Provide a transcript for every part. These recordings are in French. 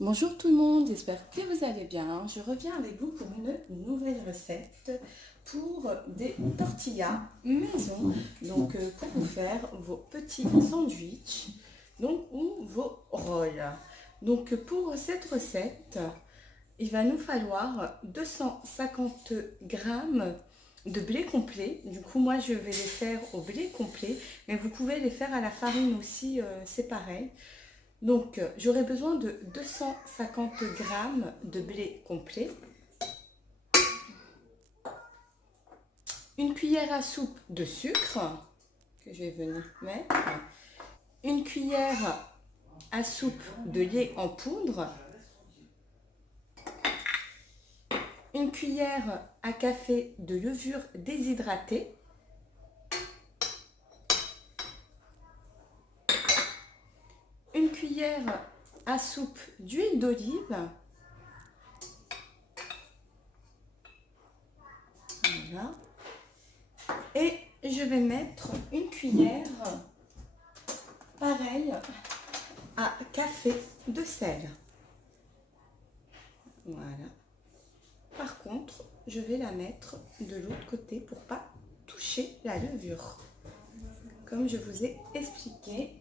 Bonjour tout le monde, j'espère que vous allez bien. Je reviens avec vous pour une nouvelle recette pour des tortillas maison. Donc pour vous faire vos petits sandwichs ou vos rolls. Donc pour cette recette, il va nous falloir 250 grammes de blé complet. Du coup moi je vais les faire au blé complet, mais vous pouvez les faire à la farine aussi, c'est pareil. Donc, j'aurai besoin de 250 grammes de blé complet, une cuillère à soupe de sucre, que je vais venir mettre, une cuillère à soupe de lait en poudre, une cuillère à café de levure déshydratée, une cuillère à soupe d'huile d'olive, voilà, et je vais mettre une cuillère, pareil, à café de sel. Voilà. Par contre, je vais la mettre de l'autre côté pour pas toucher la levure. Comme je vous ai expliqué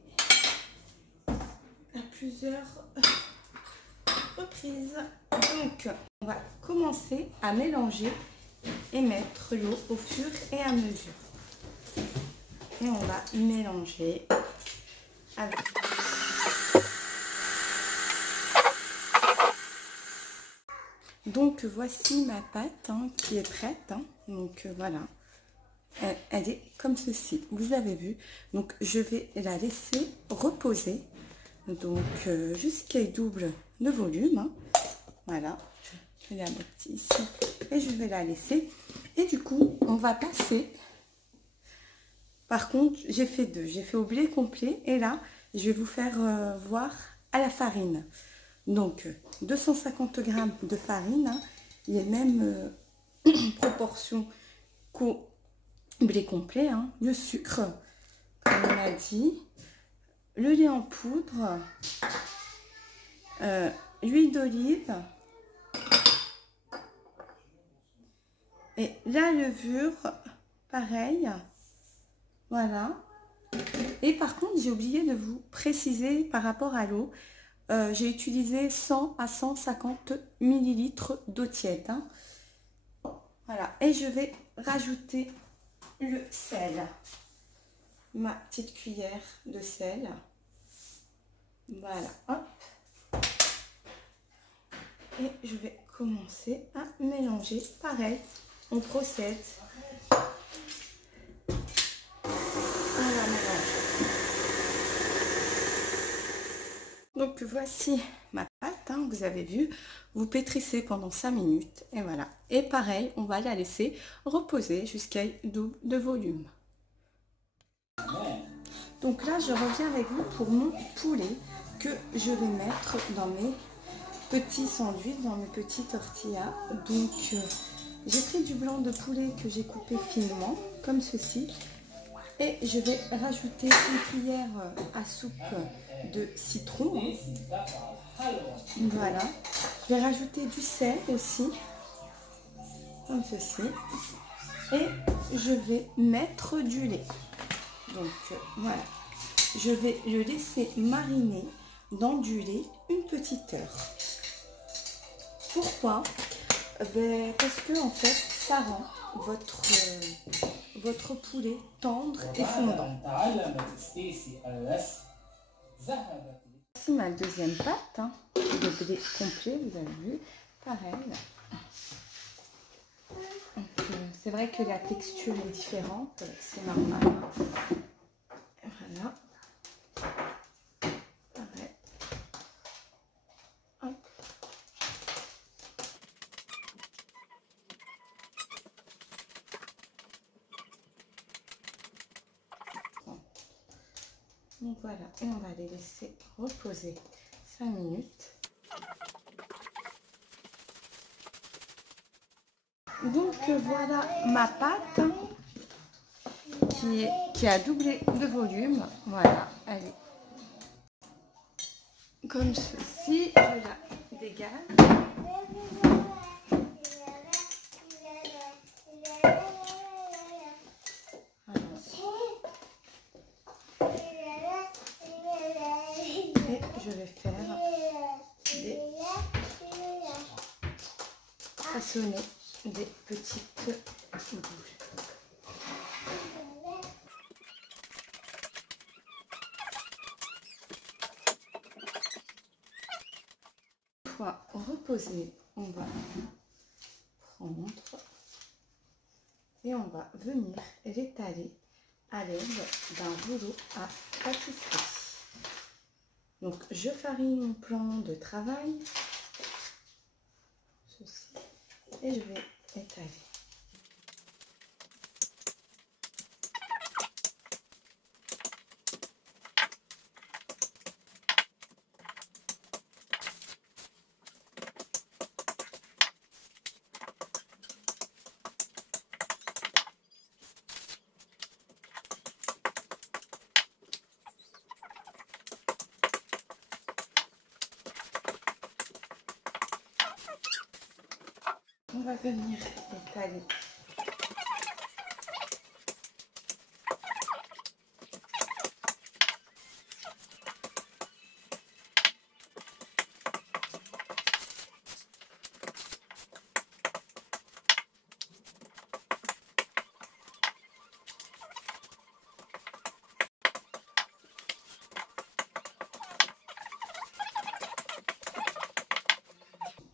à plusieurs reprises. Donc, on va commencer à mélanger et mettre l'eau au fur et à mesure. Et on va mélanger avec... Donc, voici ma pâte qui est prête. Donc, voilà. Elle est comme ceci. Vous avez vu. Donc, je vais la laisser reposer. Donc, jusqu'à double de volume. Voilà. Je vais la mettre ici. Et je vais la laisser. Et du coup, on va passer. Par contre, j'ai fait deux. J'ai fait au blé complet. Et là, je vais vous faire voir à la farine. Donc, 250 grammes de farine. Les mêmes proportions qu'au blé complet. Le sucre, comme on a dit. Le lait en poudre. L'huile d'olive. Et la levure, pareil. Voilà. Et par contre, j'ai oublié de vous préciser par rapport à l'eau. J'ai utilisé 100 à 150 millilitres d'eau tiède. Voilà. Et je vais rajouter le sel. Ma petite cuillère de sel. Voilà. Hop. Et je vais commencer à mélanger. Pareil, on procède. Donc voici ma pâte, vous avez vu, vous pétrissez pendant 5 minutes et voilà. Et pareil, on va la laisser reposer jusqu'à double de volume. Donc là, je reviens avec vous pour mon poulet que je vais mettre dans mes petits sandwichs, dans mes petits tortillas. Donc j'ai pris du blanc de poulet que j'ai coupé finement, comme ceci. Et je vais rajouter une cuillère à soupe de citron. Voilà. Je vais rajouter du sel aussi, comme ceci. Et je vais mettre du lait. Donc voilà. Je vais le laisser mariner dans du lait une petite heure. Pourquoi? Parce que en fait, ça rend votre poulet tendre et fondant. Voici ma deuxième pâte de blé complet, vous avez vu, pareil. C'est vrai que la texture est différente, c'est normal. Voilà. Pareil. Hop. Donc voilà, et on va les laisser reposer 5 minutes. Donc voilà ma pâte qui a doublé de volume. Voilà, elle est comme ceci. Je la dégage. Et je vais faire façonner des petites boules. Une fois reposé, on va prendre et on va venir l'étaler à l'aide d'un rouleau à pâtisserie. Donc je farine mon plan de travail, ceci, et je vais étaler. On va venir étaler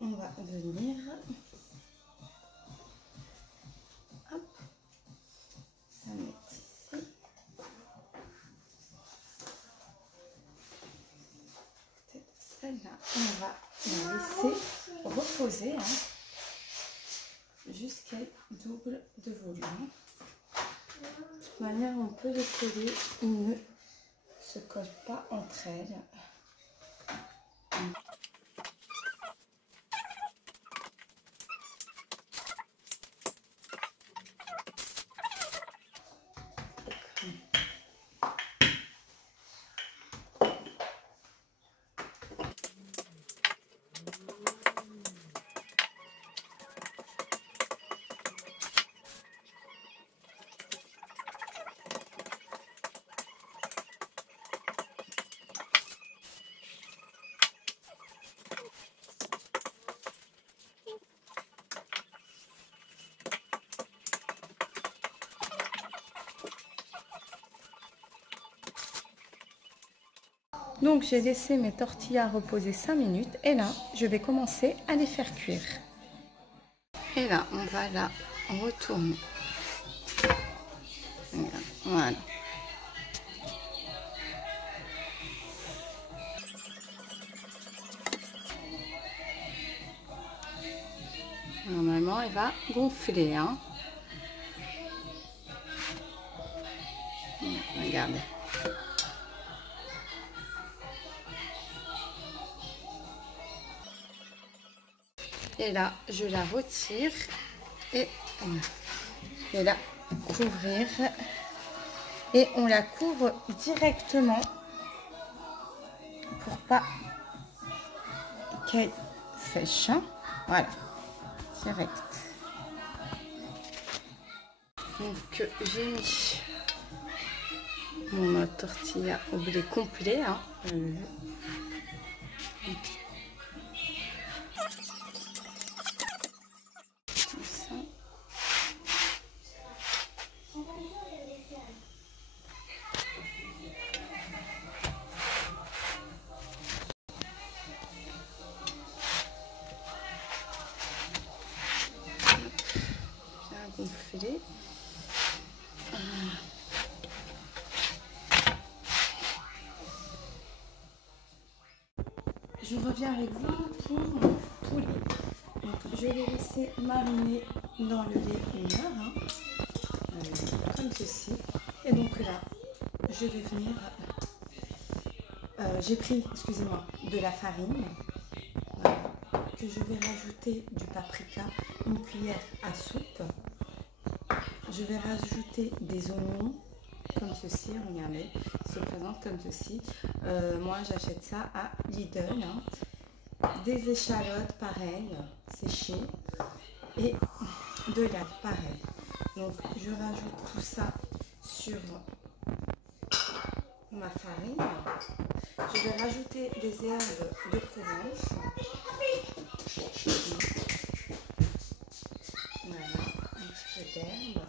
on va venir celle-là, on va la laisser reposer jusqu'à double de volume. De toute manière, on peut les coller, ils ne se collent pas entre elles. Donc j'ai laissé mes tortillas reposer 5 minutes et là je vais commencer à les faire cuire. Et là on va la retourner. Voilà. Normalement elle va gonfler. Regardez. Et là, je la retire et la couvrir. Et on la couvre directement pour pas qu'elle sèche. Voilà, direct. Donc j'ai mis mon tortilla au blé complet. Gonfler. Je reviens avec vous pour mon poulet. Donc, je vais laisser mariner dans le lait 1 heure, comme ceci. Et donc là, je vais venir. J'ai pris, excusez-moi, de la farine. Voilà, que je vais rajouter du paprika, une cuillère à soupe. Je vais rajouter des oignons comme ceci, regardez, se présente comme ceci. Moi j'achète ça à Lidl. des échalotes, pareil, séchées, et de l'ail, pareil. Donc, je rajoute tout ça sur ma farine. Je vais rajouter des herbes de Provence. Voilà, un petit peu d'herbe.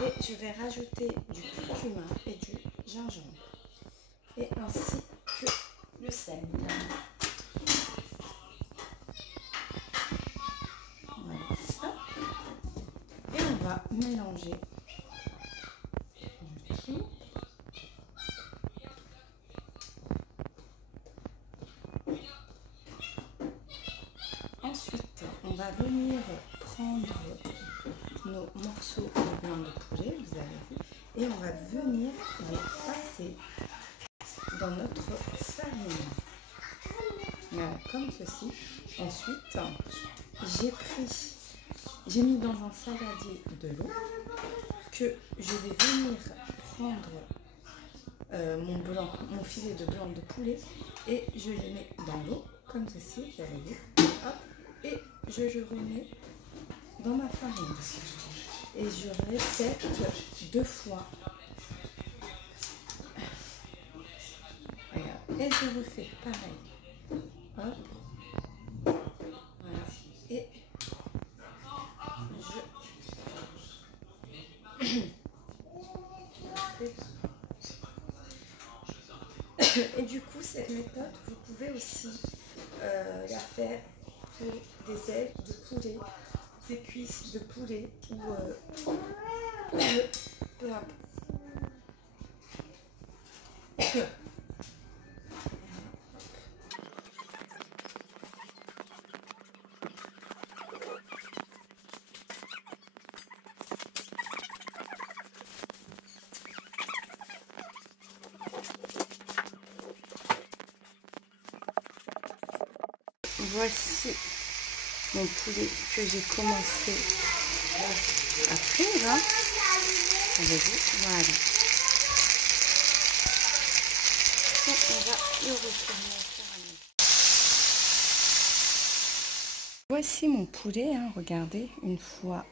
Et je vais rajouter du curcuma et du gingembre. Et ainsi que le sel. Voilà. Et on va mélanger le tout. Ensuite, on va venir prendre nos morceaux de blanc de poulet, vous avez vu, et on va venir les passer dans notre farine. Voilà, comme ceci. Ensuite, j'ai mis dans un saladier de l'eau que je vais venir prendre mon filet de blanc de poulet et je le mets dans l'eau, comme ceci, vous avez vu. Hop, et je le remets dans ma farine. Et je répète 2 fois. Regarde. Et je refais pareil. Hop. Voilà. Et et du coup, cette méthode, vous pouvez aussi la faire pour des ailes de poulet, des cuisses de poulet ou peu importe. Voici mon poulet que j'ai commencé à frire. Voilà. Et on va le retourner au fur et à mesure. Voici mon poulet, hein, regardez, une fois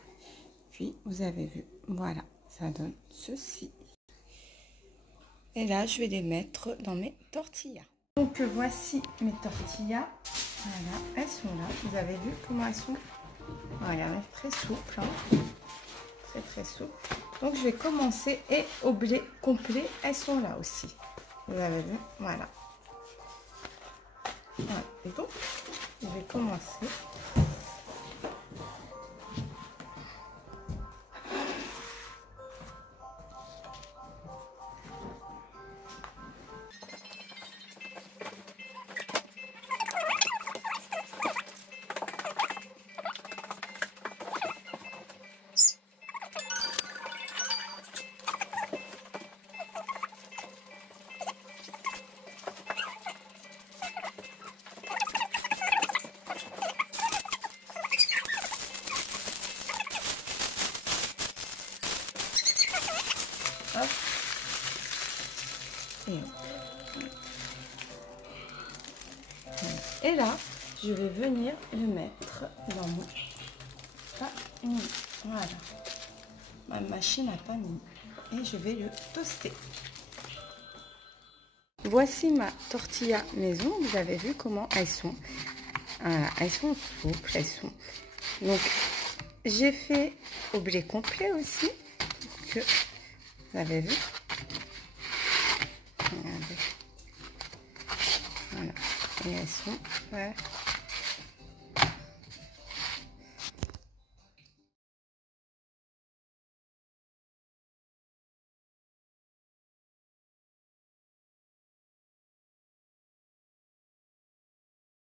cuit, vous avez vu. Voilà, ça donne ceci. Et là, je vais les mettre dans mes tortillas. Donc voici mes tortillas. Voilà, elles sont là. Vous avez vu comment elles sont? Voilà, très souple. Hein. Très souple. Donc je vais commencer. Et au blé complet, elles sont là aussi. Vous avez vu? Voilà. Voilà. Et donc, je vais commencer. Hop. Et là, je vais venir le mettre dans mon panini. Voilà. Ma machine à panini. Et je vais le toaster. Voici ma tortilla maison. Vous avez vu comment elles sont. Voilà, elles sont souples. Elles sont. Donc, j'ai fait au blé complet aussi. Que vous avez vu. Regardez. Voilà. Et elles sont. Ouais.